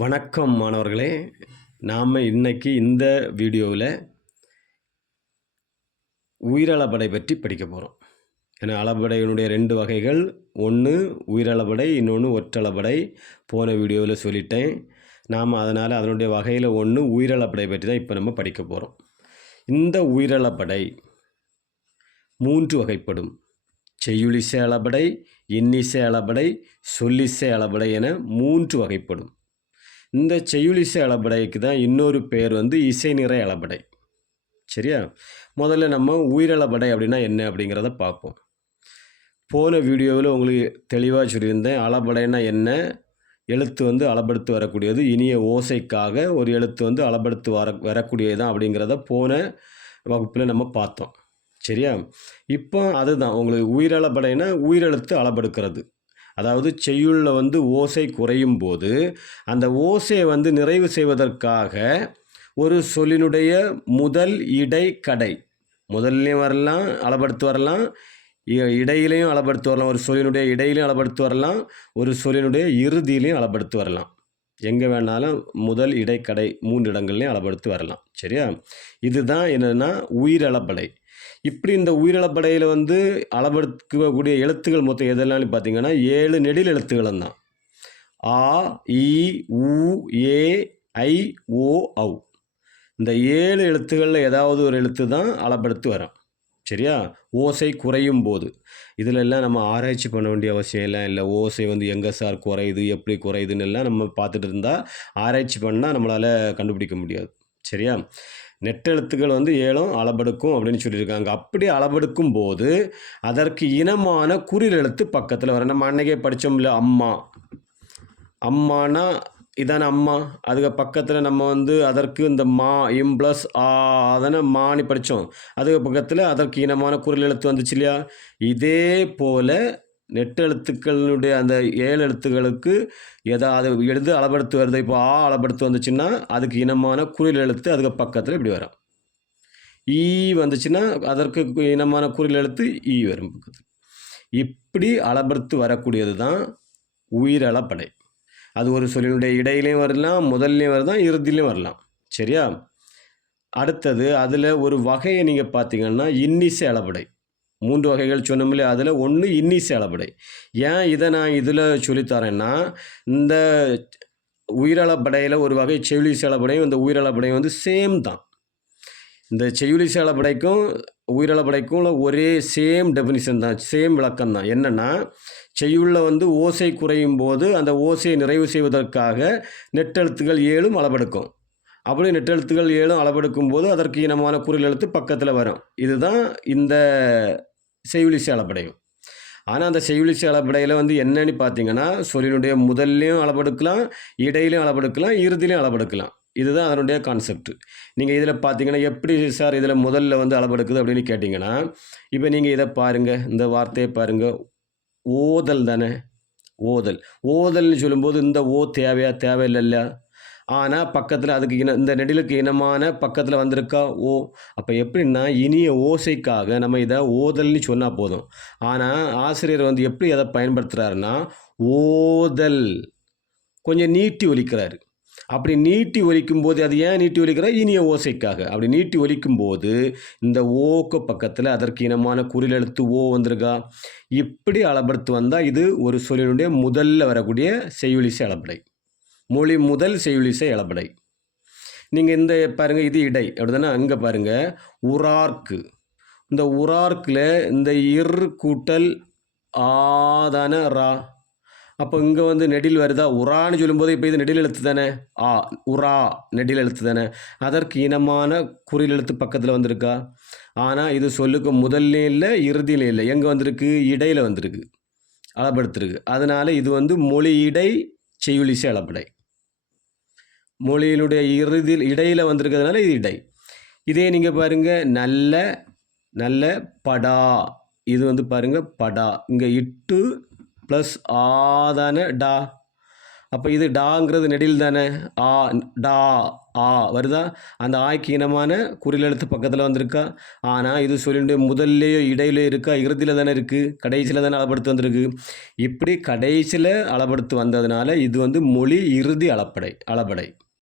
வணக்கம் மாணவர்களே. நாம் இன்னைக்கு இந்த வீடியோவில் உயிரளபடை பற்றி படிக்க போகிறோம் ஏன்னா அளபடையினுடைய ரெண்டு வகைகள். ஒன்று உயிரளபடை இன்னொன்று ஒற்றளபடை போன வீடியோவில் சொல்லிட்டேன். நாம் அதனால் அதனுடைய வகையில் ஒன்று உயிரளபடை பற்றி தான் இப்போ நம்ம படிக்க போகிறோம் இந்த உயிரளபடை மூன்று வகைப்படும். செய்யுளிசை அளபடை இன்னிசை அளபடை சொல்லிசை அளபடை என மூன்று வகைப்படும். இந்த செய்யுளிசை அளபடைக்கு தான் இன்னொரு பேர் வந்து இசை நிறை அளபடை சரியா? முதல்ல நம்ம உயிரளபடை அப்படின்னா என்ன அப்படிங்கிறத பார்ப்போம். போன வீடியோவில் உங்களுக்கு தெளிவாக சொல்லியிருந்தேன். அளபடைனா என்ன? எழுத்து வந்து அளபடுத்து வரக்கூடியது. இனிய ஓசைக்காக ஒரு எழுத்து வந்து அளபடுத்து வர வரக்கூடியது தான் அப்படிங்கிறத போன வகுப்பில் நம்ம பார்த்தோம். சரியா? இப்போ அதுதான். உங்களுக்கு உயிரளபடைனா உயிரெழுத்து அளபெடுக்கிறது அதாவது செய்யுளில் வந்து ஓசை குறையும் போது அந்த ஓசையை வந்து நிறைவு செய்வதற்காக ஒரு சொல்லினுடைய முதல் இடை கடை. முதல்லையும் வரலாம் அளபடுத்து வரலாம் இ- இடையிலையும் அளபடுத்து வரலாம். ஒரு சொல்லினுடைய இடையிலையும் அளப்படுத்து வரலாம் ஒரு சொல்லினுடைய இறுதியிலையும் அளப்படுத்து வரலாம். எங்கே வேணாலும் முதல் இடைக்கடை மூன்று இடங்கள்லையும் அளபடுத்து வரலாம். சரியா? இதுதான் என்னென்னா உயிரளப்படை இப்படி இந்த உயிரிழப்படையில் வந்து அளவெடுக்கக்கூடிய எழுத்துக்கள் மொத்தம் எதெல்லாம் பார்த்தீங்கன்னா ஏழு நெடில் எழுத்துக்களும் தான். ஆ இ உ ஏ ஐ ஓ ஔ. இந்த ஏழு எழுத்துக்களில் ஏதாவது ஒரு எழுத்து தான் அளபெடுத்து வரும். சரியா? ஓசை குறையும் போது. இதில் எல்லாம் நம்ம ஆராய்ச்சி பண்ண வேண்டிய அவசியம் எல்லாம் இல்லை. ஓசை வந்து எங்கே சார் குறையுது எப்படி குறையுதுன்னு எல்லாம் நம்ம பார்த்துட்டு இருந்தால் ஆராய்ச்சி பண்ணால் நம்மளால் கண்டுபிடிக்க முடியாது. சரியா? நெட்டெழுத்துக்கள் வந்து ஏழும் அளபெடுக்கும் அப்படின்னு சொல்லியிருக்காங்க. அப்படி அளபெடுக்கும் போது அதற்கு இனமான குறில் எழுத்து பக்கத்தில் வரும். நம்ம அன்னைக்கே படித்தோம்ல அம்மா. அம்மானா இதான அம்மா? அதுக்கு பக்கத்தில் நம்ம வந்து அதற்கு இந்த மா இம் ப்ளஸ் ஆ அதனை மானி படித்தோம் அதுக்கு பக்கத்தில் அதற்கு இனமான குரல் எழுத்து வந்துச்சு இல்லையா? இதே போல் நெட்டெழுத்துக்களுடைய அந்த ஏழு எழுத்துக்களுக்கு ஏதாவது எழுது அளபடுத்து வருது இப்போ ஆ அளபடுத்து வந்துச்சுன்னா அதுக்கு இனமான குறில் எழுத்து அதுக்கு பக்கத்தில் இப்படி வரும். ஈ வந்துச்சுன்னா அதற்கு இனமான குறில் எழுத்து ஈ வரும் பக்கத்தில். இப்படி அளபடுத்து வரக்கூடியது தான் உயிரளப்படை. அது ஒரு சொல்லினுடைய இடையிலையும் வரலாம் முதல்லையும் வரலாம் இறுதியிலையும் வரலாம். சரியா? அடுத்தது அதில் ஒரு வகையை நீங்கள் பார்த்தீங்கன்னா இன்னிசை அளபடை மூன்று வகைகள் சொன்னோம்ல அதில் ஒன்று இன்னிசை அளபடை. ஏன் இதை நான் இதில் சொல்லித்தரேன்னா இந்த உயிரளப்படையில் ஒரு வகை செவிலி சேலப்படையும் இந்த உயிரளப்படையும் வந்து சேம் தான். இந்த செவிலி சேலப்படைக்கும் உயிரளப்படைக்கும் ஒரே சேம் டெஃபினிஷன் தான் சேம் விளக்கம் தான். என்னென்னா செய்யுள்ள வந்து ஓசை குறையும் போது அந்த ஓசையை நிறைவு செய்வதற்காக நெட்டெழுத்துகள் ஏழும் அளவெடுக்கும் அப்படி நெட்டெழுத்துகள் ஏழும் அளவெடுக்கும் போது அதற்கு இனமான குரல் எழுத்து பக்கத்தில் வரும். இதுதான் இந்த செய்யுளி அளபடையும் ஆனால் அந்த செய்யுளிச்சி அளப்படையில் வந்து என்னன்னு பார்த்தீங்கன்னா சொல்லினுடைய முதல்லையும் அளவெடுக்கலாம் இடையிலையும் அளவெடுக்கலாம் இறுதியிலையும் அளவெடுக்கலாம். இதுதான் அதனுடைய கான்செப்ட் நீங்கள் இதில் பார்த்தீங்கன்னா எப்படி சார் இதில் முதல்ல வந்து அளவெடுக்குது அப்படின்னு கேட்டிங்கன்னா இப்போ நீங்கள் இதை பாருங்கள் இந்த வார்த்தையை பாருங்கள் ஓதல் தானே? ஓதல். ஓதல்னு சொல்லும்போது இந்த ஓ தேவையா தேவையில்லைல்ல? ஆனால் பக்கத்தில் அதுக்கு இன இந்த நெடிலுக்கு இனமான பக்கத்தில் வந்திருக்கா ஓ. அப்போ எப்படின்னா இனிய ஓசைக்காக நம்ம இதை ஓதல்னு சொன்னால் போதும். ஆனால் ஆசிரியர் வந்து எப்படி அதை பயன்படுத்துகிறாருன்னா ஓதல். கொஞ்சம் நீட்டி ஒலிக்கிறார். அப்படி நீட்டி ஒலிக்கும் போது அது ஏன் நீட்டி ஒலிக்கிறார் இனிய ஓசைக்காக. அப்படி நீட்டி ஒலிக்கும் போது இந்த ஓக்கு பக்கத்தில் அதற்கு இனமான குறில் எழுத்து ஓ வந்திருக்கா? இப்படி அளபடுத்து வந்தால் இது ஒரு சொல்லினுடைய முதல்ல வரக்கூடிய செய்யுளிசை அளபடை மொழி முதல் செய்யுளிசை இளபடை. நீங்கள் இந்த பாருங்கள் இது இடை. அப்படிதானே? அங்கே பாருங்கள் உரார்க்கு. இந்த உரார்க்கில் இந்த இர் கூட்டல் ஆதான ரா. அப்போ இங்கே வந்து நெடில் வருதா? உரான்னு சொல்லும்போது இப்போ இது நெடில் எழுத்து தானே? ஆ உரா நெடில் எழுத்து தானே. அதற்கு இனமான குறில் எழுத்து பக்கத்தில் வந்திருக்கா? ஆனால் இது சொல்லுக்கு முதல்லையும் இல்லை இறுதியிலையும் இல்லை. எங்கே வந்திருக்கு? இடையில் வந்திருக்கு. அளப்படுத்திருக்கு அதனால் இது வந்து மொழி இடை செய்யுளிசை அளப்படை மொழியினுடைய இறுதியில் இடையில் வந்திருக்கிறதுனால இது இடை. இதே நீங்கள் பாருங்கள் நல்ல நல்ல படா. இது வந்து பாருங்கள் படா. இங்கே இட்டு ப்ளஸ் ஆ தானே டா. அப்போ இது டாங்கிறது நெடில் தானே? ஆ டா ஆ. வருதா? அந்த ஆய்க்கு இனமான குறிலெழுத்து பக்கத்தில் வந்திருக்கா? ஆனால் இது சொல்லிட்டு முதல்லையோ இடையிலையோ இருக்கா? இறுதியில் தானே இருக்குது கடைசியில் தானே அளப்படுத்து வந்திருக்கு. இப்படி கடைசியில் அளப்படுத்து வந்ததுனால இது வந்து மொழி இறுதி அளப்படை அளபடை